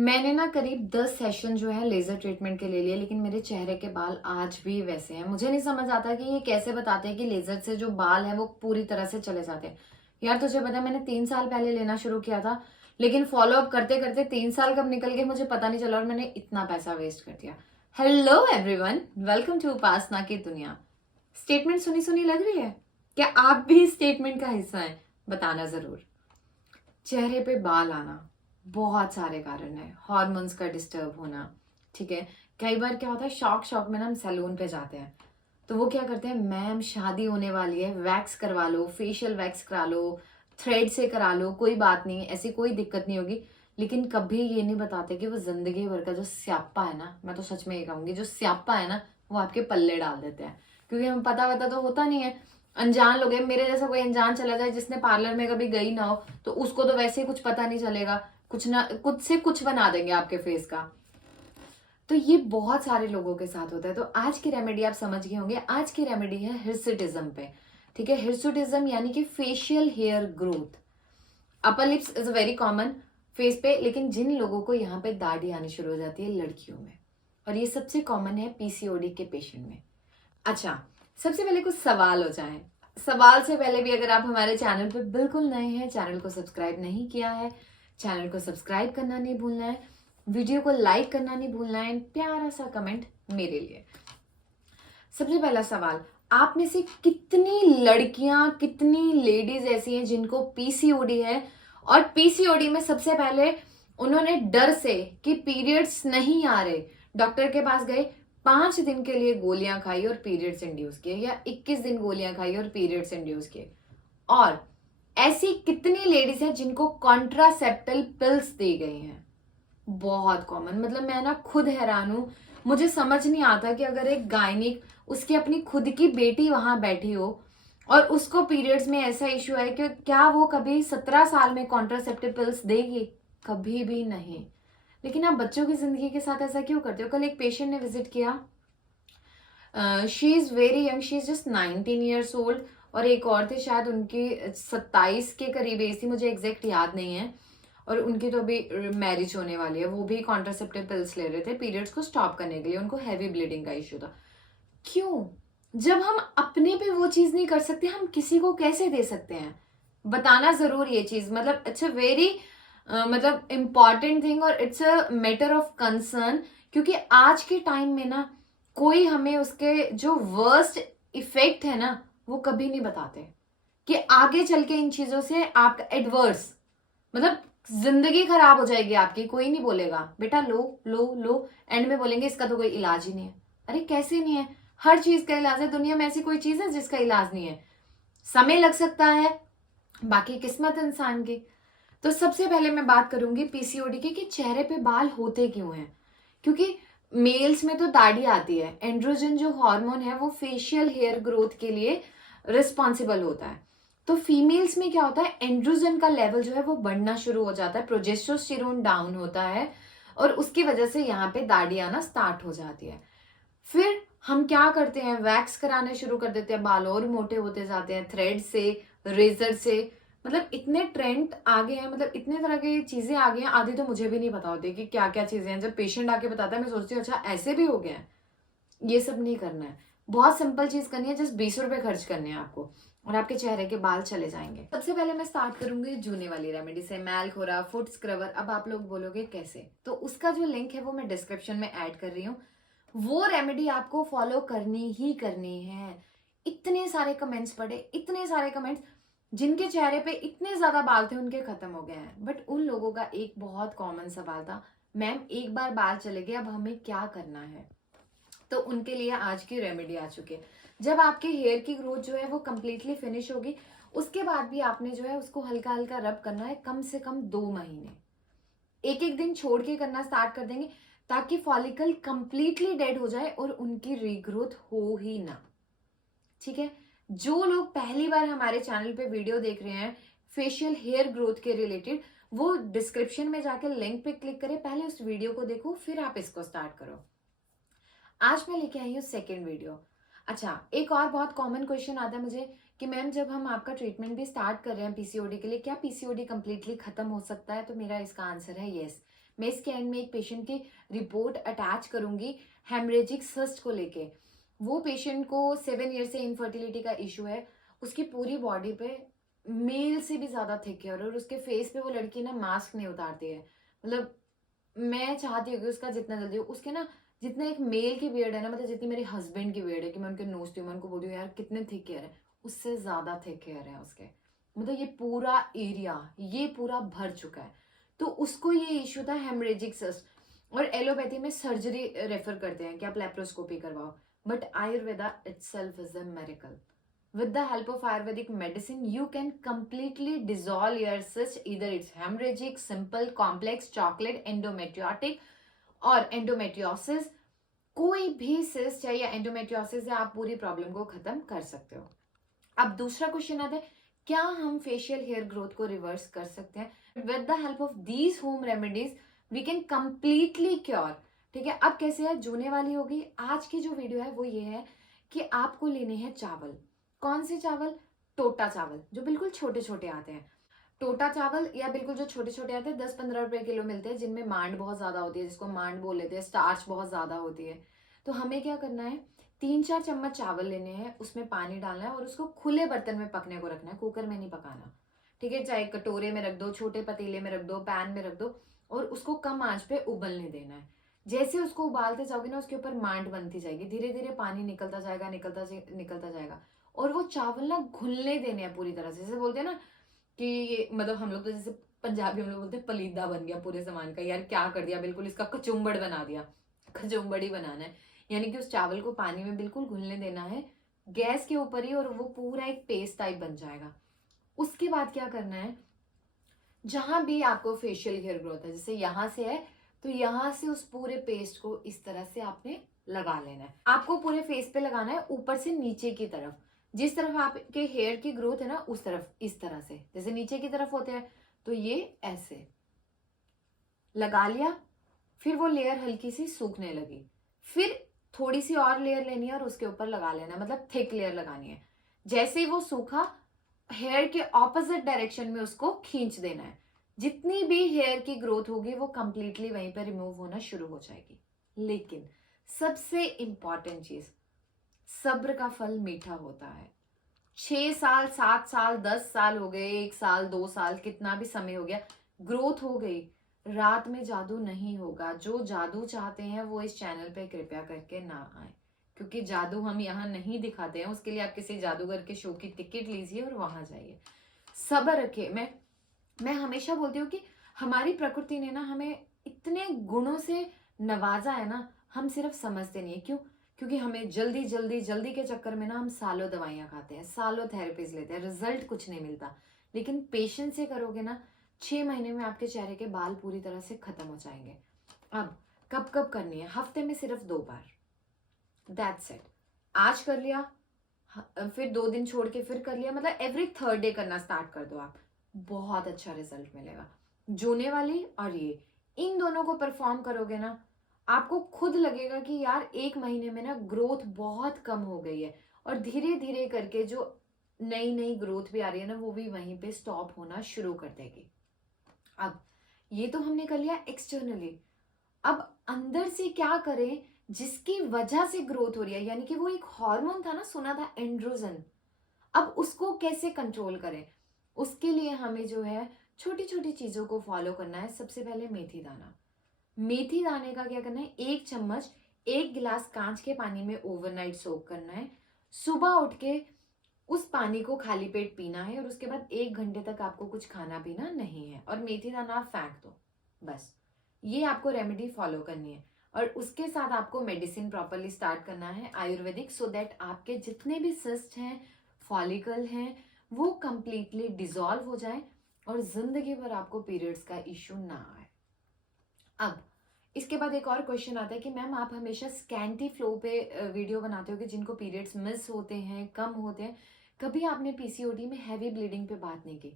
मैंने ना करीब 10 सेशन जो है लेजर ट्रीटमेंट के ले लिए, लेकिन मेरे चेहरे के बाल आज भी वैसे हैं। मुझे नहीं समझ आता कि ये कैसे बताते हैं कि लेजर से जो बाल है वो पूरी तरह से चले जाते हैं। यार तुझे पता है मैंने 3 साल पहले लेना शुरू किया था, लेकिन फॉलो अप करते करते 3 साल कब निकल गए मुझे पता नहीं चला और मैंने इतना पैसा वेस्ट कर दिया। हेलो एवरीवन, वेलकम टू उपासना की दुनिया। स्टेटमेंट सुनी सुनी लग रही है? क्या आप भी इस स्टेटमेंट का हिस्सा हैं? बताना जरूर। चेहरे पे बाल आना बहुत सारे कारण है। हॉर्मोन्स का डिस्टर्ब होना, ठीक है। कई बार क्या होता है, शौक शौक में ना हम सैलून पे जाते हैं, तो वो क्या करते हैं, मैम शादी होने वाली है, वैक्स करवा लो, फेशियल वैक्स करा लो, थ्रेड से करा लो, कोई बात नहीं, ऐसी कोई दिक्कत नहीं होगी। लेकिन कभी ये नहीं बताते कि वो जिंदगी भर का जो स्यापा है ना, मैं तो सच में ये कहूंगी, जो स्यापा है ना वो आपके पल्ले डाल देते हैं। क्योंकि हम पता वता तो होता नहीं है, अनजान लोग हैं। मेरे जैसा कोई अनजान चला जाए जिसने पार्लर में कभी गई ना हो, तो उसको तो वैसे ही कुछ पता नहीं चलेगा, कुछ ना कुछ से कुछ बना देंगे आपके फेस का। तो ये बहुत सारे लोगों के साथ होता है। तो आज की रेमेडी आप समझ गए होंगे। आज की रेमेडी है हिर्सुटिज्म पे, ठीक है। हिर्सुटिज्म यानी कि facial hair growth. Upper lips is very common face पे, लेकिन जिन लोगों को यहाँ पे दाढ़ी आनी शुरू हो जाती है लड़कियों में, और ये सबसे कॉमन है पीसीओडी के पेशेंट में। अच्छा, सबसे पहले कुछ सवाल हो जाए। सवाल से पहले भी अगर आप हमारे चैनल पे बिल्कुल नए हैं, चैनल को सब्सक्राइब नहीं किया है, चैनल को सब्सक्राइब करना नहीं भूलना है, वीडियो को लाइक करना नहीं भूलना है, प्यारा सा कमेंट मेरे लिए। सबसे पहला सवाल, आप में से कितनी लड़कियां, कितनी लेडीज ऐसी हैं जिनको पीसीओडी है, और पीसीओडी में सबसे पहले उन्होंने डर से कि पीरियड्स नहीं आ रहे डॉक्टर के पास गए, 5 दिन के लिए गोलियां खाई और पीरियड्स इंड्यूस किए, या 21 दिन गोलियां खाई और पीरियड्स इंड्यूस किए। और ऐसी कितनी लेडीज हैं जिनको कॉन्ट्रासेप्टल पिल्स दी गई हैं? बहुत कॉमन। मतलब मैं ना खुद हैरान हूं, मुझे समझ नहीं आता कि अगर एक गायनिक, उसकी अपनी खुद की बेटी वहां बैठी हो और उसको पीरियड्स में ऐसा इश्यू है, कि क्या वो कभी 17 साल में कॉन्ट्रासेप्टिव पिल्स देगी? कभी भी नहीं। लेकिन आप बच्चों की जिंदगी के साथ ऐसा क्यों करते हो? कल एक पेशेंट ने विजिट किया, she is very young, she is just 19 years old, और एक और थे शायद उनकी 27 के करीब एज थी, मुझे एग्जैक्ट याद नहीं है। और उनकी तो अभी मैरिज होने वाली है। वो भी कॉन्ट्रासेप्टिव पिल्स ले रहे थे पीरियड्स को स्टॉप करने के लिए, उनको हैवी ब्लीडिंग का इश्यू था। क्यों? जब हम अपने पे वो चीज नहीं कर सकते, हम किसी को कैसे दे सकते हैं? बताना जरूर ये चीज। मतलब इट्स अ वेरी मतलब इम्पॉर्टेंट थिंग, और it's a matter of concern. क्योंकि आज के टाइम में ना कोई हमें उसके जो वर्स्ट इफेक्ट है ना वो कभी नहीं बताते, कि आगे चल के इन चीजों से आपका एडवर्स, मतलब जिंदगी खराब हो जाएगी आपकी। कोई नहीं बोलेगा बेटा लो लो लो, एंड में बोलेंगे इसका तो कोई इलाज ही नहीं है। अरे कैसे नहीं है? हर चीज का इलाज है। दुनिया में ऐसी कोई चीज है जिसका इलाज नहीं है? समय लग सकता है, बाकी किस्मत इंसान की। तो सबसे पहले मैं बात करूंगी पीसीओडी की, कि चेहरे पे बाल होते क्यों हैं। क्योंकि मेल्स में तो दाढ़ी आती है, एंड्रोजन जो हार्मोन है वो फेशियल हेयर ग्रोथ के लिए रिस्पॉन्सिबल होता है। तो फीमेल्स में क्या होता है, एंड्रोजन का लेवल जो है वो बढ़ना शुरू हो जाता है, प्रोजेस्टेरोन डाउन होता है, और उसकी वजह से यहाँ पे दाढ़ी आना स्टार्ट हो जाती है। फिर हम क्या करते हैं, वैक्स कराने शुरू कर देते हैं, बाल और मोटे होते जाते हैं, थ्रेड से, रेजर से। मतलब इतने ट्रेंड आ गए हैं, मतलब इतने तरह की चीजें आ गई हैं, आधी तो मुझे भी नहीं पता होती कि क्या क्या चीजें हैं। जब पेशेंट आके बताता है मैं सोचती हूँ अच्छा ऐसे भी हो गए हैं। ये सब नहीं करना है, बहुत सिंपल चीज करनी है, जस्ट 20 रुपए खर्च करने हैं आपको, और आपके चेहरे के बाल चले जाएंगे। सबसे पहले मैं स्टार्ट करूंगी जूने वाली रेमेडी से, मैलखोरा फुट स्क्रबर। अब आप लोग बोलोगे कैसे, तो उसका जो लिंक है वो मैं डिस्क्रिप्शन में ऐड कर रही हूँ। वो रेमेडी आपको फॉलो करनी ही करनी है। इतने सारे कमेंट्स पढ़े, इतने सारे कमेंट्स, जिनके चेहरे पे इतने ज्यादा बाल थे उनके खत्म हो गए हैं, बट उन लोगों का एक बहुत कॉमन सवाल था, मैम एक बार बाल चले गए अब हमें क्या करना है? तो उनके लिए आज की रेमेडी आ चुकी है। जब आपके हेयर की ग्रोथ जो है वो कंप्लीटली फिनिश होगी, उसके बाद भी आपने जो है उसको हल्का हल्का रब करना है, कम से कम 2 महीने। एक एक दिन छोड़ के करना स्टार्ट कर देंगे, ताकि फॉलिकल कंप्लीटली डेड हो जाए और उनकी रीग्रोथ हो ही ना। ठीक है। जो लोग पहली बार हमारे चैनल पे वीडियो देख रहे हैं फेशियल हेयर ग्रोथ के रिलेटेड, वो डिस्क्रिप्शन में जाके लिंक पे क्लिक करें, पहले उस वीडियो को देखो, फिर आप इसको स्टार्ट करो। आज मैं लेके आई हूँ सेकेंड वीडियो। अच्छा, एक और बहुत कॉमन क्वेश्चन आता है मुझे कि मैम जब हम आपका ट्रीटमेंट भी स्टार्ट कर रहे हैं पीसीओडी के लिए, क्या पीसीओडी कंप्लीटली खत्म हो सकता है? तो मेरा इसका आंसर है यस। मैं इसके एंड में एक पेशेंट की रिपोर्ट अटैच करूंगी हेमरेजिक सिस्ट को लेके। वो पेशेंट को 7 ईयर से इनफर्टिलिटी का इशू है, उसकी पूरी बॉडी पे मेल से भी ज्यादा थिक है और उसके फेस पे वो लड़की ना मास्क नहीं उतारती है। मतलब मैं चाहती हूँ कि उसका जितना जल्दी हो, उसके ना जितना एक मेल की बियर्ड है ना, मतलब जितनी मेरे हस्बैंड की बियर्ड है कि मैं उनके नोचती हूँ, मैं उनको बोलती हूँ यार कितने थिक हेयर है, उससे ज्यादा थिक हेयर है उसके। मतलब ये पूरा एरिया ये पूरा भर चुका है। तो उसको ये इशू था हेमरेजिक सिस्ट, और एलोपैथी में सर्जरी रेफर करते हैं कि आप लेप्रोस्कोपी करवाओ, but Ayurveda itself is a miracle. With the help of Ayurvedic medicine, you can completely dissolve your cyst, either it's hemorrhagic, simple, complex, chocolate, endometriotic और endometriosis। कोई भी cyst है या endometriosis है, आप पूरी प्रॉब्लम को खत्म कर सकते हो। अब दूसरा क्वेश्चन आता है, क्या हम फेशियल हेयर ग्रोथ को रिवर्स कर सकते हैं? With the help of these home remedies we can completely cure. ठीक है, अब कैसे है, जूने वाली होगी। आज की जो वीडियो है वो ये है कि आपको लेने हैं चावल। कौन से चावल? टोटा चावल, जो बिल्कुल छोटे छोटे आते हैं। टोटा चावल या बिल्कुल जो छोटे छोटे आते हैं 10-15 रुपए किलो मिलते हैं, जिनमें मांड बहुत ज्यादा होती है, जिसको मांड बोल लेते हैं, स्टार्च बहुत ज्यादा होती है। तो हमें क्या करना है, 3-4 चम्मच चावल लेने हैं, उसमें पानी डालना है और उसको खुले बर्तन में पकने को रखना है, कुकर में नहीं पकाना। ठीक है, चाहे कटोरे में रख दो, छोटे पतीले में रख दो, पैन में रख दो, और उसको कम आंच पे उबलने देना है। जैसे उसको उबालते जाओगे ना, उसके ऊपर मांड बनती जाएगी, धीरे धीरे पानी निकलता जाएगा, निकलता जाएगा, और वो चावल ना घुलने देने हैं पूरी तरह से। जैसे बोलते हैं ना कि मतलब हम लोग तो जैसे पंजाबी हम लोग बोलते हैं पलीदा बन गया पूरे सामान का, यार क्या कर दिया, बिल्कुल इसका कचुम्बड़ बना दिया। कचुम्बड़ ही बनाना है, यानी कि उस चावल को पानी में बिल्कुल घुलने देना है गैस के ऊपर ही, और वो पूरा एक पेस्ट टाइप बन जाएगा। उसके बाद क्या करना है, जहां भी आपको फेशियल हेयर ग्रोथ है, जैसे यहां से है तो यहां से उस पूरे पेस्ट को इस तरह से आपने लगा लेना है। आपको पूरे फेस पे लगाना है, ऊपर से नीचे की तरफ। जिस तरफ आपके हेयर की ग्रोथ है ना, उस तरफ, इस तरह से, जैसे नीचे की तरफ होते हैं तो ये ऐसे लगा लिया। फिर वो लेयर हल्की सी सूखने लगी, फिर थोड़ी सी और लेयर लेनी है और उसके ऊपर लगा लेना, मतलब थिक लेयर लगानी है। जैसे ही वो सूखा, हेयर के ऑपोजिट डायरेक्शन में उसको खींच देना है। जितनी भी हेयर की ग्रोथ होगी वो कंप्लीटली वहीं पर रिमूव होना शुरू हो जाएगी। लेकिन सबसे इंपॉर्टेंट चीज, सब्र का फल मीठा होता है। 6 साल, 7 साल, 10 साल हो गए, 1 साल, 2 साल, कितना भी समय हो गया, ग्रोथ हो गई, रात में जादू नहीं होगा। जो जादू चाहते हैं वो इस चैनल पे कृपया करके ना आए, क्योंकि जादू हम यहाँ नहीं दिखाते हैं। उसके लिए आप किसी जादूगर के शो की टिकट लीजिए और वहां जाइए। सब्र रखिए। मैं हमेशा बोलती हूँ कि हमारी प्रकृति ने ना हमें इतने गुणों से नवाजा है ना, हम सिर्फ समझते नहीं है। क्यों? क्योंकि हमें जल्दी जल्दी जल्दी के चक्कर में ना हम सालों दवाइयां खाते हैं, सालों थेरेपीज लेते हैं, रिजल्ट कुछ नहीं मिलता। लेकिन पेशेंस से करोगे ना, 6 महीने में आपके चेहरे के बाल पूरी तरह से खत्म हो जाएंगे। अब कब कब करनी है? हफ्ते में सिर्फ 2 बार, दैट्स इट। आज कर लिया, फिर 2 दिन छोड़ के फिर कर लिया, मतलब एवरी 3rd डे करना स्टार्ट कर दो आप, बहुत अच्छा रिजल्ट मिलेगा। जूने वाली और ये, इन दोनों को परफॉर्म करोगे ना, आपको खुद लगेगा कि यार 1 महीने में ना ग्रोथ बहुत कम हो गई है, और धीरे धीरे करके जो नई नई ग्रोथ भी आ रही है ना, वो भी वहीं पे स्टॉप होना शुरू कर देगी। अब ये तो हमने कर लिया एक्सटर्नली। अब अंदर से क्या करें जिसकी वजह से ग्रोथ हो रही है, यानी कि वो एक हार्मोन था ना, सुना था एंड्रोजन, अब उसको कैसे कंट्रोल करें? उसके लिए हमें जो है छोटी छोटी चीजों को फॉलो करना है। सबसे पहले मेथी दाना। मेथी दाने का क्या करना है, 1 चम्मच 1 गिलास कांच के पानी में ओवरनाइट सोक करना है। सुबह उठ के उस पानी को खाली पेट पीना है, और उसके बाद 1 घंटे तक आपको कुछ खाना पीना नहीं है, और मेथी दाना आप फेंक दो। बस ये आपको रेमेडी फॉलो करनी है, और उसके साथ आपको मेडिसिन प्रॉपरली स्टार्ट करना है आयुर्वेदिक, सो दैट आपके जितने भी सिस्ट हैं, फॉलिकल हैं, वो कंप्लीटली डिसॉल्व हो जाए और जिंदगी भर आपको पीरियड्स का इश्यू ना आए। अब इसके बाद एक और क्वेश्चन आता है कि मैम आप हमेशा स्कैंटी फ्लो पे वीडियो बनाते हो कि जिनको पीरियड्स मिस होते हैं, कम होते हैं, कभी आपने पीसीओडी में हैवी ब्लीडिंग पे बात नहीं की।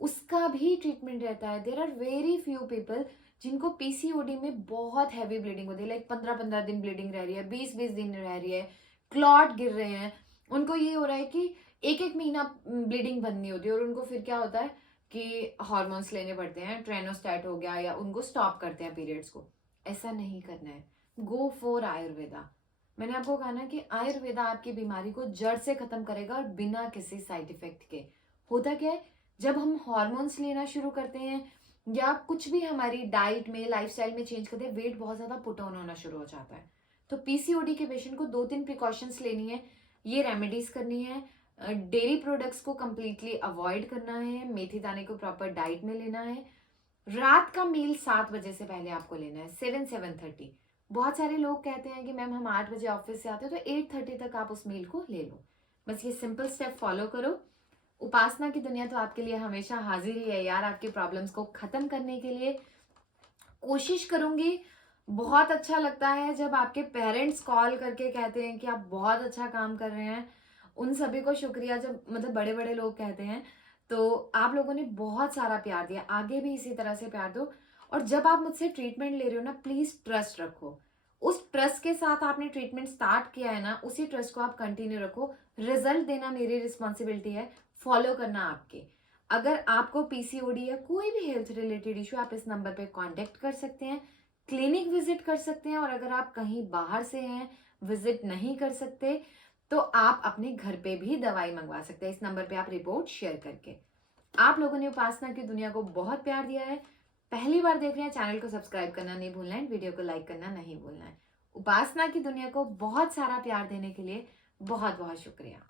उसका भी ट्रीटमेंट रहता है। There are very few people जिनको पीसीओडी में बहुत हैवी ब्लीडिंग होती है, लाइक 15-15 दिन ब्लीडिंग रह रही है, 20-20 दिन रह रही है, क्लॉट गिर रहे हैं, उनको ये हो रहा है कि 1-1 महीना ब्लीडिंग बंद नहीं होती, और उनको फिर क्या होता है, कि हार्मोन्स लेने पड़ते हैं, ट्रेनोस्टैट हो गया, या उनको स्टॉप करते हैं पीरियड्स को। ऐसा नहीं करना है। Go for Ayurveda. मैंने आपको कहा ना कि आयुर्वेदा आपकी बीमारी को जड़ से खत्म करेगा और बिना किसी साइड इफेक्ट के। होता क्या है, जब हम हार्मोन्स लेना शुरू करते हैं या कुछ भी हमारी डाइट में, लाइफस्टाइल में चेंज करते हैं, वेट बहुत ज्यादा पुट ऑन होना शुरू हो जाता है। तो पीसीओडी के पेशेंट को 2-3 प्रिकॉशंस लेनी है, ये रेमेडीज करनी है। डेयरी प्रोडक्ट्स को कंप्लीटली अवॉइड करना है, मेथी दाने को प्रॉपर डाइट में लेना है। रात का मील 7 बजे से पहले आपको लेना है, 7-7:30। बहुत सारे लोग कहते हैं कि मैम हम 8 बजे ऑफिस से आते हैं, तो 8:30 तक आप उस मील को ले लो। बस ये सिंपल स्टेप फॉलो करो। उपासना की दुनिया तो आपके लिए हमेशा हाजिर ही है यार, आपकी प्रॉब्लम्स को खत्म करने के लिए। कोशिश करूंगी। बहुत अच्छा लगता है जब आपके पेरेंट्स कॉल करके कहते हैं कि आप बहुत अच्छा काम कर रहे हैं। उन सभी को शुक्रिया, जब मतलब बड़े बड़े लोग कहते हैं। तो आप लोगों ने बहुत सारा प्यार दिया, आगे भी इसी तरह से प्यार दो। और जब आप मुझसे ट्रीटमेंट ले रहे हो ना, प्लीज ट्रस्ट रखो। उस ट्रस्ट के साथ आपने ट्रीटमेंट स्टार्ट किया है ना, उसी ट्रस्ट को आप कंटिन्यू रखो। रिजल्ट देना मेरी रिस्पॉन्सिबिलिटी है, फॉलो करना आपके। अगर आपको पीसीओडी या कोई भी हेल्थ रिलेटेड इशू, आप इस नंबर पे कांटेक्ट कर सकते हैं, क्लिनिक विजिट कर सकते हैं। और अगर आप कहीं बाहर से हैं, विजिट नहीं कर सकते, तो आप अपने घर पे भी दवाई मंगवा सकते हैं, इस नंबर पे आप रिपोर्ट शेयर करके। आप लोगों ने उपासना की दुनिया को बहुत प्यार दिया है। पहली बार देख रहे हैं, चैनल को सब्सक्राइब करना नहीं भूलना है, वीडियो को लाइक करना नहीं भूलना है। उपासना की दुनिया को बहुत सारा प्यार देने के लिए बहुत बहुत शुक्रिया।